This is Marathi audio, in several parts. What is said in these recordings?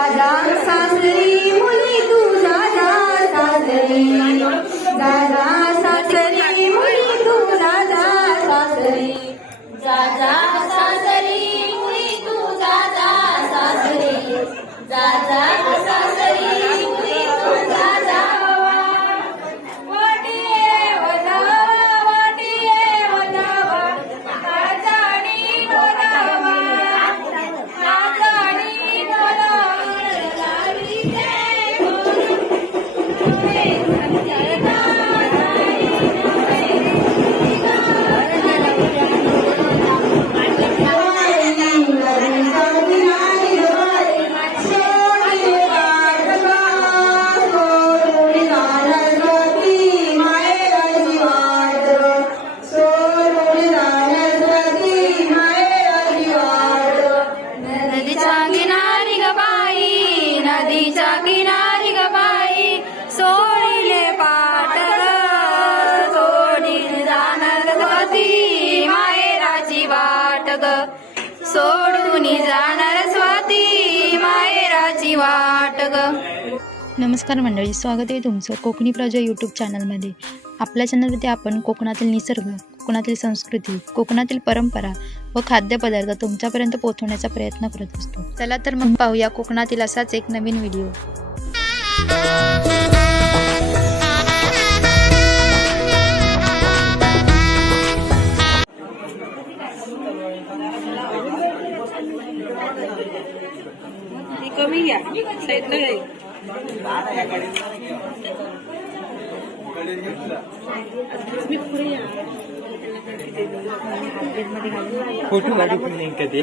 दादा सासरी मुली तू दादा सासरी. दादा सासरी मुली तू दादा सासरी. दादा सासरी मुली तू दादा सासरी. दादा नमस्कार मंडळी स्वागत आहे तुमचं कोकणी प्रजा यूट्यूब चॅनलमध्ये आपल्या चॅनलमध्ये आपण कोकणातील निसर्ग कोकणातील संस्कृती कोकणातील परंपरा व खाद्यपदार्थ तुमच्यापर्यंत पोहोचवण्याचा प्रयत्न करत असतो. चला तर मग पाहूया कोकणातील असाच एक नवीन व्हिडिओ कमी घ्या. घ्या फोटो काढू पण नाही कधी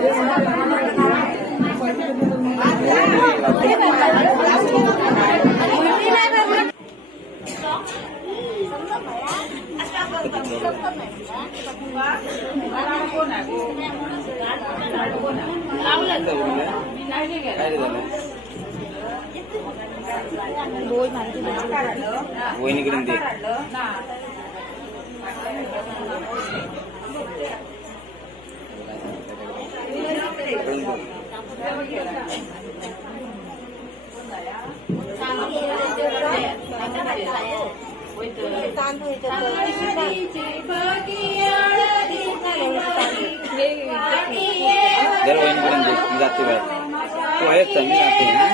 ¿Qué आळादीची पोगी जाते बाहेर. तू आहेस जाते हा?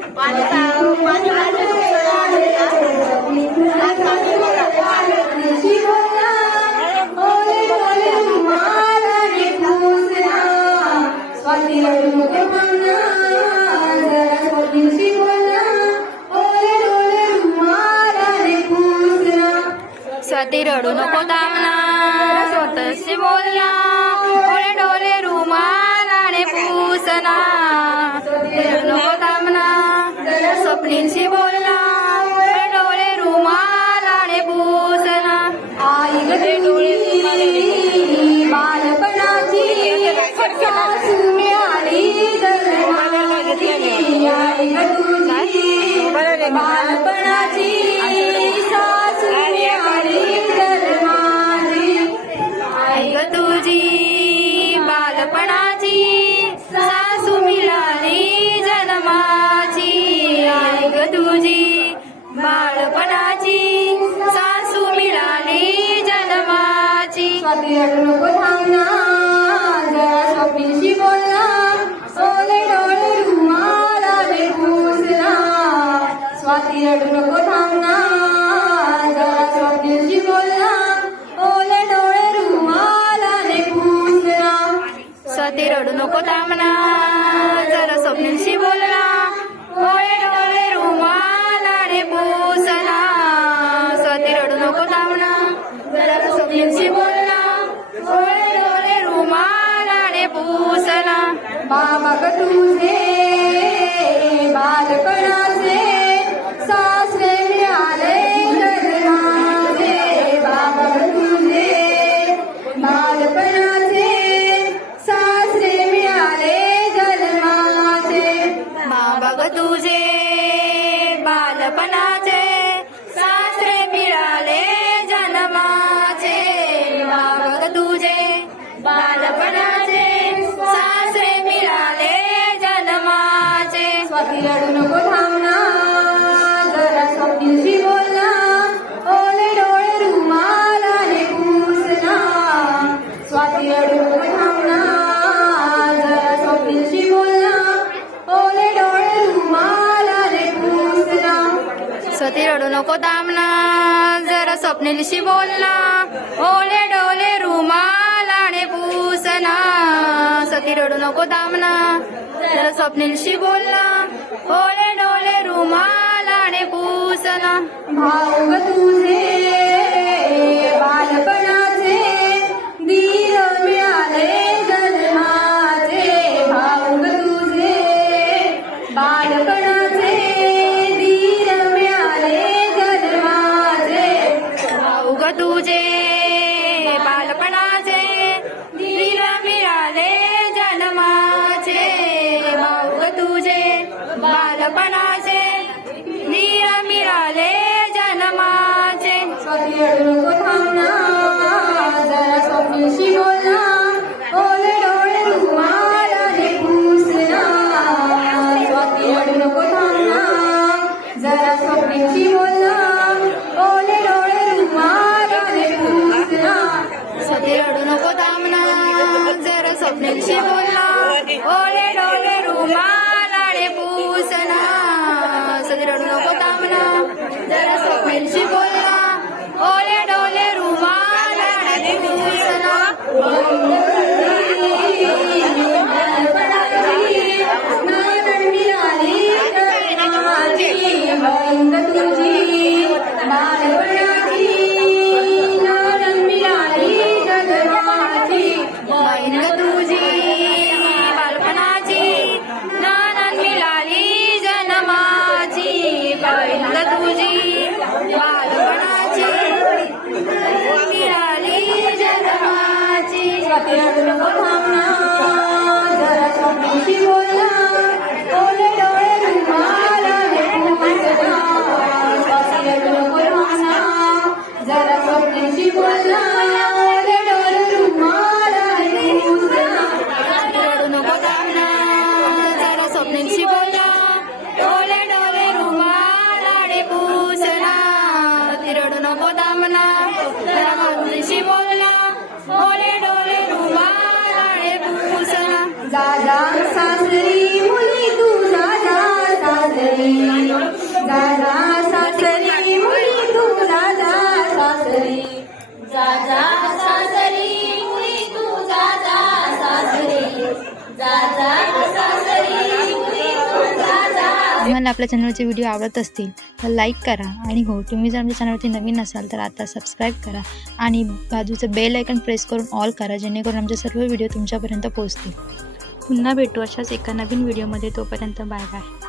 ग. स्वाती रडू नको दामना स्वतःशी स्वप्नींशी तुझी बालपणाची सासू मिळाली जन्माची. नको थांबना जरा स्वप्नीशी बोलना सोले डोळे रुमालाने पुसना स्वाती रडू नको थांबना जरा स्वप्नीशी बोलना ओले डोळे रुमालाने पुसना स्वाती रडू नको थांबना. तुझे बालपणाचे सासरे मिळाले जन्माचे बाबा ग तुझे बालपणाचे सासरे मिळाले जन्माचे बाबा ग तुझे बालपणाचे स्वती रडू नको दामना. जरा स्वप्नीलशी बोलना. ओले डोले रुमालाने पुसना. सती रडू नको दामना. जरा स्वप्नीलशी बोलना. ओले डोले रुमालाने पुसना. भाऊ तुझे बालपणा. जरा स्वप्नीशी बोलना ओले डोळे रुमालाने पुसना स्वाती रडू नको थांबना जरा स्वप्नीशी बोलना ओले डोळे रुमालाने तुझी तुम्हाला आपल्या चॅनलचे व्हिडिओ आवडत असतील तर लाईक करा. आणि हो तुम्ही जर आमच्या चॅनलवरती नवीन असाल तर आता सबस्क्राईब करा. आणि बाजूचं बेल आयकन प्रेस करून ऑल करा जेणेकरून आमचे सर्व व्हिडिओ तुमच्यापर्यंत पोहोचतील. पुन्हा भेटू अशाच एका नवीन व्हिडिओमध्ये तोपर्यंत बाय बाय